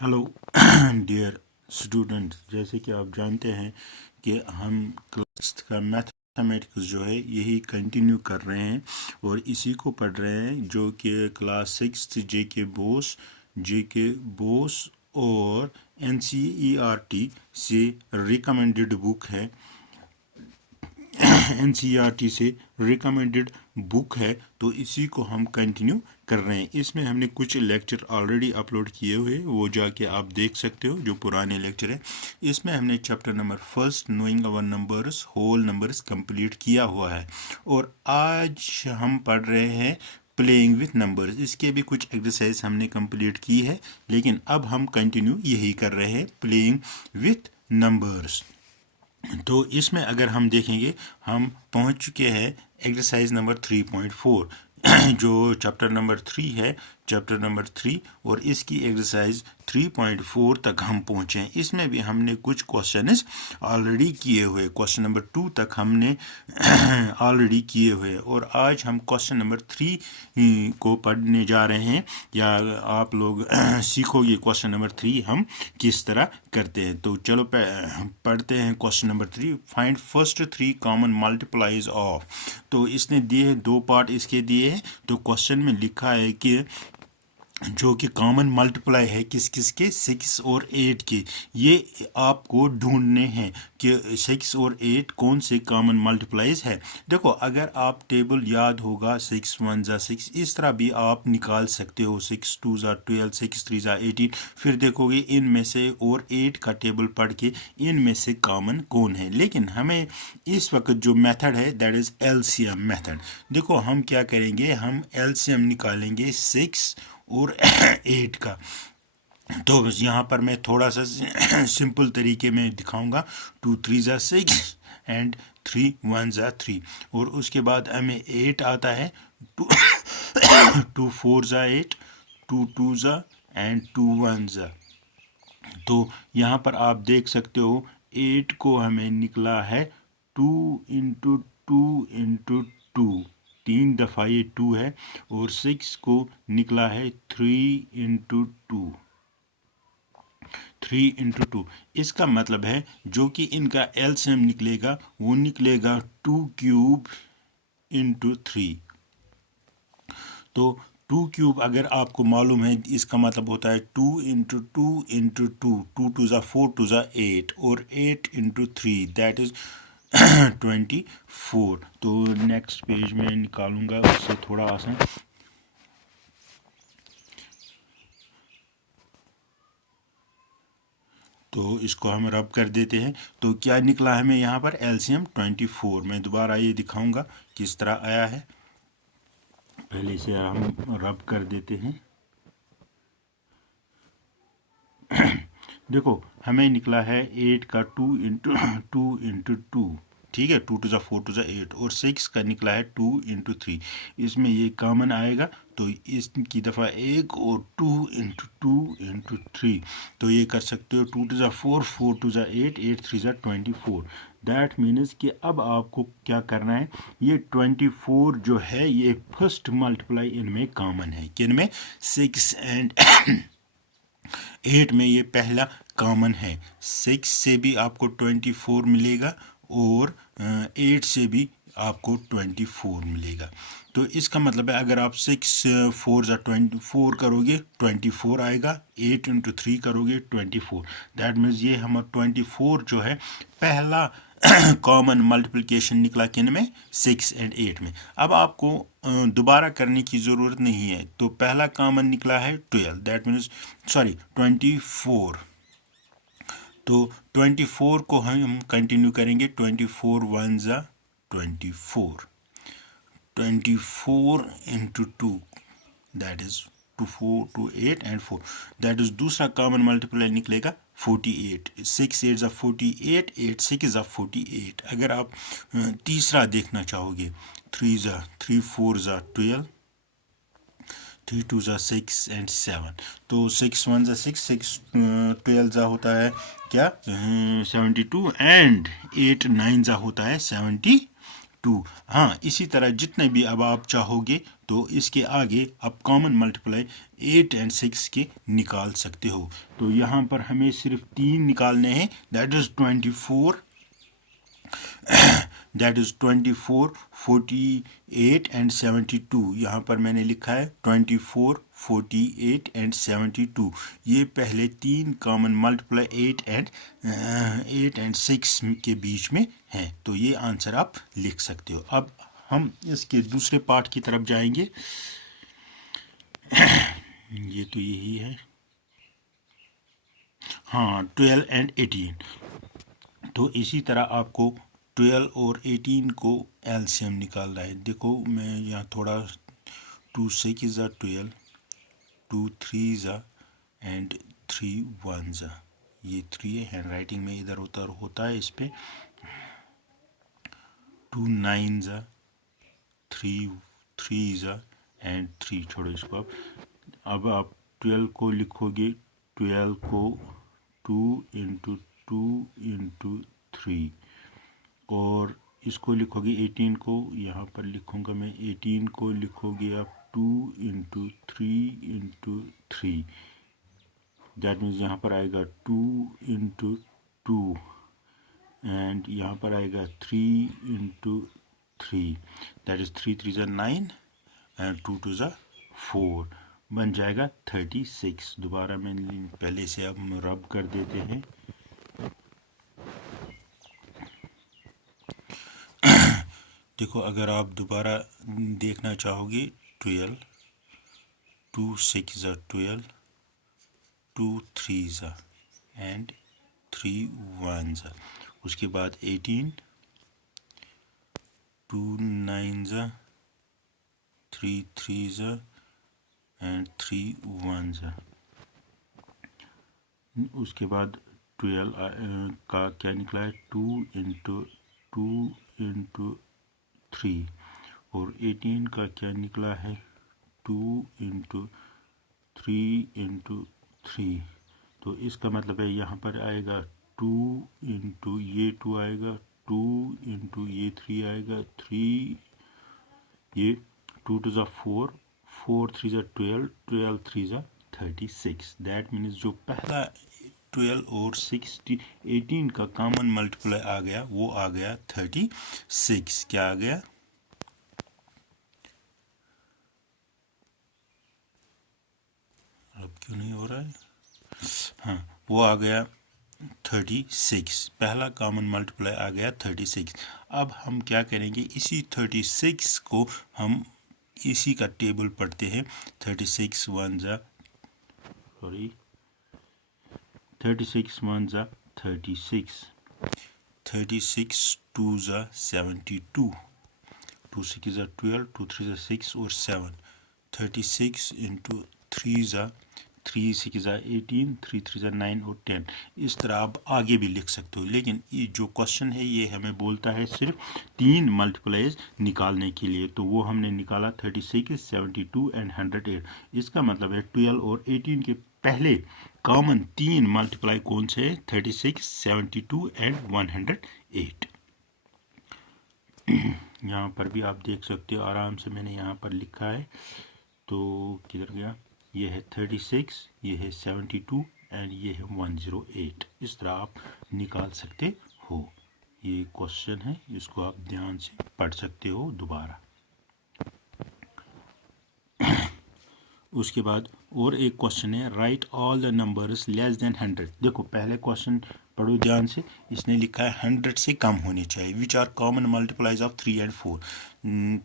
Hello dear student, जैसे कि आप जानते हैं कि हम क्लास का मैथमेटिक्स जो है यही कंटिन्यू कर रहे हैं और इसी को पढ़ रहे हैं जो कि क्लास 6 जे के बोस और NCERT से रिकमेंडेड बुक है। NCERT से रिकमेंडेड बुक है, तो इसी को हम कंटिन्यू कर रहे हैं। इसमें हमने कुछ लेक्चर ऑलरेडी अपलोड किए हुए, वो जाके आप देख सकते हो, जो पुराने लेक्चर है। इसमें हमने चैप्टर नंबर फर्स्ट नोइंग अवर नंबर्स होल नंबर्स कंप्लीट किया हुआ है और आज हम पढ़ रहे हैं प्लेइंग विथ नंबर्स। इसके भी कुछ एक्सरसाइज हमने कंप्लीट की है, लेकिन अब हम कंटिन्यू यही कर रहे हैं, प्लेइंग विथ नंबर्स। तो इसमें अगर हम देखेंगे, हम पहुंच चुके हैं एक्सरसाइज नंबर 3.4 जो चैप्टर नंबर 3 है, चैप्टर नंबर 3, और इसकी एक्सरसाइज 3.4 तक हम पहुंचे हैं। इसमें भी हमने कुछ क्वेश्चंस ऑलरेडी किए हुए, क्वेश्चन नंबर 2 तक हमने ऑलरेडी किए हुए, और आज हम क्वेश्चन नंबर 3 को पढ़ने जा रहे हैं, या आप लोग सीखोगे क्वेश्चन नंबर 3 हम किस तरह करते हैं। तो चलो पढ़ते हैं question number 3। Find first 3 common multiplies of. तो इसने दिए हैं, 2 पार्ट इसके दिए हैं। तो क्वेश्चन में लिखा है कि जो कि कॉमन मल्टीप्लाई है किस किस के, 6 और 8 के, ये आपको ढूंढने हैं कि 6 और 8 कौन से कॉमन मल्टीप्लाइज है। देखो, अगर आप टेबल याद होगा 6 1 जा 6, इस तरह भी आप निकाल सकते हो, 6 2 जा 12, 6 3 जा 18। फिर देखोगे इनमें से और 8 का टेबल पढ़ के इनमें से कॉमन कौन है। लेकिन हमें इस वक्त जो मेथड है, दैट इज़ LCM मेथड। देखो, हम क्या करेंगे, हम LCM निकालेंगे 6 और 8 का। तो बस यहाँ पर मैं थोड़ा सा सिंपल तरीके में दिखाऊंगा। 2 3 जा 6 एंड 3 1 जा 3, और उसके बाद हमें 8 आता है। 2 2 4 जा 8, 2 2 जा एंड 2 1 जा। तो यहाँ पर आप देख सकते हो 8 को हमें निकला है 2 इंटू 2 इंटू 2, 3 दफ़ा ये 2 है, और 6 को निकला है 3 इंटू 2, 3 इंटू 2। इसका मतलब है जो कि इनका LCM निकलेगा वो निकलेगा 2 क्यूब इंटू 3। तो 2 क्यूब अगर आपको मालूम है, इसका मतलब होता है 2 इंटू 2 इंटू 2, 2 2 ज़ा 4, 2 ज़ा 8, और 8 इंटू 3, दैट इज़ 24। तो नेक्स्ट पेज में निकालूंगा, उससे थोड़ा आसान। तो इसको हम रब कर देते हैं। तो क्या निकला हमें यहाँ पर LCM 24। मैं दोबारा ये दिखाऊंगा किस तरह आया है। पहले से हम रब कर देते हैं। देखो, हमें निकला है 8 का 2 इंटू 2, ठीक है, 2 2 ज़ा 4, 2 ज़ा 8, और 6 का निकला है 2 इंटू 3। इसमें ये कॉमन आएगा, तो इसकी दफ़ा 1 और 2 इंटू 3। तो ये कर सकते हो, 2 2 ज़ा 4, 4 2 ज़ा 8, 8 3 ज़ा 24। दैट मीन्स कि अब आपको क्या करना है, ये 24 जो है ये फर्स्ट मल्टीप्लाई इनमें कॉमन है। किनमें? 6 एंड 8 में ये पहला कॉमन है। 6 से भी आपको 24 मिलेगा और 8 से भी आपको 24 मिलेगा। तो इसका मतलब है अगर आप 6 4 ज़ा 24 करोगे 24 आएगा, 8 इंटू 3 करोगे 24। दैट मीन्स ये हम 24 जो है पहला कॉमन मल्टीप्लिकेशन निकला किन में, 6 एंड 8 में। अब आपको दोबारा करने की ज़रूरत नहीं है। तो पहला कॉमन निकला है 12, दैट मीन्स 24। तो 24 को हम कंटिन्यू करेंगे। 24 1 ज़ा 24, 24 into 2, that is 2 4 2 8 and 4, that is दूसरा कॉमन मल्टीप्लाई निकलेगा 48। 6 8 ज़ा 48, 8 6 ज़ा 48। अगर आप तीसरा देखना चाहोगे, 3 ज़ा 3 4 ज़ा 12, 3 2 ज़ा 6 एंड 7। तो 6 1 ज़ा 6, 6 12 ज़ा होता है क्या, 72, एंड 8 9 ज़ा होता है 72। हाँ, इसी तरह जितने भी अब आप चाहोगे तो इसके आगे आप कॉमन मल्टीप्लाई 8 एंड 6 के निकाल सकते हो। तो यहाँ पर हमें सिर्फ 3 निकालने हैं, that is 24, that is 24, 48 and 72। यहाँ पर मैंने लिखा है 24, 48 एंड 72। ये पहले 3 कॉमन मल्टीप्लाई 8 एंड 6 के बीच में हैं, तो ये आंसर आप लिख सकते हो। अब हम इसके दूसरे पार्ट की तरफ जाएंगे। ये तो यही है, हाँ, 12 एंड 18। तो इसी तरह आपको 12 और 18 को एलसीएम निकालना है। देखो मैं यहाँ थोड़ा 2 6 ज़ा 12, 2 3 ज़ा एंड 3 1 ज़ा, ये 3 है, हैंड राइटिंग में इधर उधर होता है इस पे। 2 9 ज़ा, 3 ज़ा एंड 3, छोड़ो इसको। अब आप 12 को लिखोगे, 12 को 2 इंटू 2 इंटू 3, और इसको लिखोगे 18 को, यहाँ पर लिखूँगा मैं 18 को लिखोगे आप 2 इंटू 3 इंटू 3, दैट मीन्स यहाँ पर आएगा 2 इंटू 2 एंड यहाँ पर आएगा 3 इंटू 3, दैट इज़ 3 3 ज़ा 9 एंड 2 2 ज़ा 4, बन जाएगा 36। दोबारा मैं पहले से अब रब कर देते हैं। देखो अगर आप दोबारा देखना चाहोगे, 12, 2 6 ज़ा 12, 2 3 ज़ा एंड 3 1 ज़ा, उसके बाद 18, 2 9 ज़ा, 3 3 ज़ा एंड 3 1 ज़ा, उसके बाद 12 का क्या निकला है, 2 इंटू 2 इंटू 3, और 18 का क्या निकला है, 2 इंटू 3 इंटू 3। तो इसका मतलब है यहाँ पर आएगा 2 इंटू ये 2 आएगा, 2 इंटू ये 3 आएगा, 3 ये 2 2 ज़ा 4, 4 3 ज़ा 12, 12 3 ज़ा 36। दैट मीन्स जो पहला 12 और 18 का कॉमन मल्टीप्लाई आ गया, वो आ गया 36। क्या आ गया, अब क्यों नहीं हो रहा है, हाँ, वो आ गया 36। पहला कॉमन मल्टीप्लाई आ गया 36। अब हम क्या करेंगे, इसी 36 को हम इसी का टेबल पढ़ते हैं। 36 1 ज़ा, सॉरी, 36 1 ज़ा 36, 36 2 ज़ा 72, 2 6 ज़ा 12, 2 3 ज़ा 6 और 7, 36 इंटू 3 ज़ा 3 6 ज़ा 18, 3 3 ज़ा 9 और 10। इस तरह आप आगे भी लिख सकते हो, लेकिन ये जो क्वेश्चन है ये हमें बोलता है सिर्फ 3 मल्टीप्लाइज निकालने के लिए, तो वो हमने निकाला 36, 72 एंड 108। इसका मतलब है 12 और 18 के पहले कॉमन 3 मल्टीप्लाई कौन से है, 36, 72 एंड 108। यहाँ पर भी आप देख सकते हो आराम से, मैंने यहाँ पर लिखा है, तो किधर गया, ये है 36, ये है 72 एंड ये है 108। इस तरह आप निकाल सकते हो। ये क्वेश्चन है, इसको आप ध्यान से पढ़ सकते हो दोबारा। उसके बाद और एक क्वेश्चन है, right all the numbers less than 100। देखो पहले क्वेश्चन पढ़ो ध्यान से, इसने लिखा है 100 से कम होने चाहिए, which are common multiplies of 3 and 4।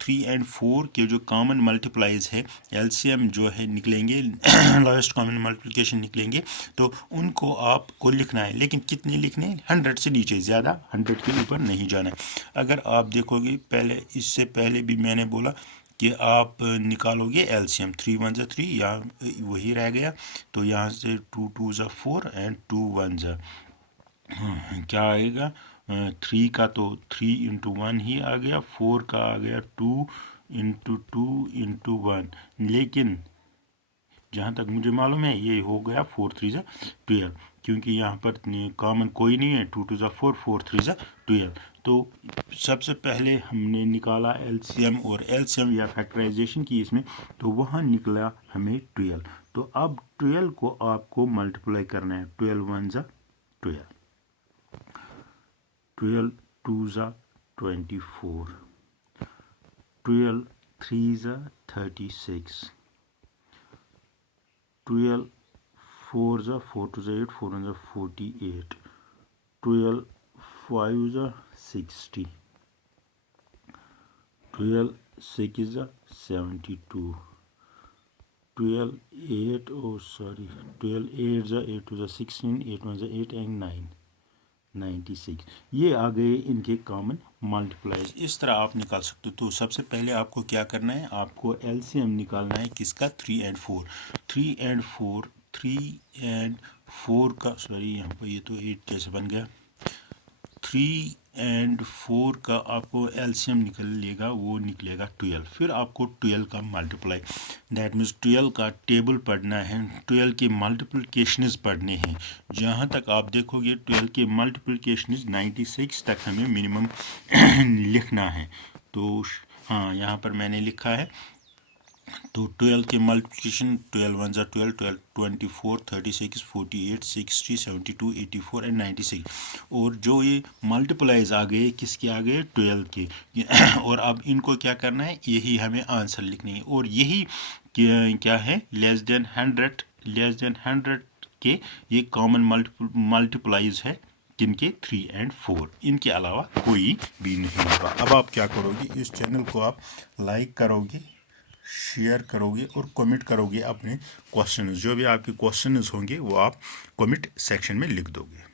3 and 4 के जो कॉमन मल्टीप्लाइज है, एलसीएम जो है निकलेंगे, लोएस्ट कॉमन मल्टीप्लिकेशन निकलेंगे, तो उनको आपको लिखना है, लेकिन कितने लिखने हैं, 100 से नीचे, ज़्यादा 100 के ऊपर नहीं जाना है। अगर आप देखोगे पहले, इससे पहले भी मैंने बोला कि आप निकालोगे एलसीएम, 3 1 ज़ा 3, यहाँ वही रह गया, तो यहाँ से 2 2 ज़ा 4 एंड 2 1 ज़ा, क्या आएगा, 3 का तो 3 इंटू 1 ही आ गया, 4 का आ गया 2 इंटू 2 इंटू 1, लेकिन जहाँ तक मुझे मालूम है ये हो गया 4 3 ज़ा 12। क्योंकि यहाँ पर कॉमन कोई नहीं है। 2 टू ज़ा 4, 4 3 ज़ा 12। तो सबसे पहले हमने निकाला एलसीएम और एलसीएम या फैक्टराइजेशन की इसमें, तो वहाँ निकला हमें 12। तो अब 12 को आपको मल्टीप्लाई करना है। 12 1 ज़ा 12, 12 2 ज़ा 24, 12 3 ज़ा 36, 12 4 ज़ा 4 टू ज़ा 8, 4 1 ज़ा 48, 12 5 ज़ा 60, 12 6 ज़ा 72, 12 8 12 8 ज़ा 8 टू ज़ा 16, 8 1 ज़ा 8 एंड 9 96। ये आ गए इनके कॉमन मल्टीप्लाइज। इस तरह आप निकाल सकते हो। तो सबसे पहले आपको क्या करना है, आपको एलसीएम निकालना है किसका, 3 एंड 4। 3 एंड 4, 3 एंड 4 का, सॉरी यहाँ पर ये तो 8 कैसे बन गया। 3 एंड 4 का आपको एलसीएम निकलेगा, वो निकलेगा 12। फिर आपको 12 का मल्टीप्लाई, दैट मीन्स 12 का टेबल पढ़ना है, 12 के मल्टीप्लिकेशंस पढ़ने हैं। जहाँ तक आप देखोगे 12 के मल्टीप्लिकेशंस 96 तक हमें मिनिमम लिखना है। तो हाँ, यहाँ पर मैंने लिखा है। तो 12 के मल्टीप्लिकेशन 12 1 ज़ा 12, 12 24 36 48 60 72 84 एंड 96। और जो ये मल्टीप्लाइज आ गए किसके आ गए, 12 के। और अब इनको क्या करना है, यही हमें आंसर लिखनी है। और यही क्या है, लेस देन 100 के ये कॉमन मल्टीप्लाइज है किनके, 3 एंड 4। इनके अलावा कोई भी नहीं होगा। अब आप क्या करोगे, इस चैनल को आप लाइक करोगे, शेयर करोगे और कमेंट करोगे अपने क्वेश्चंस। जो भी आपके क्वेश्चंस होंगे वो आप कमेंट सेक्शन में लिख दोगे।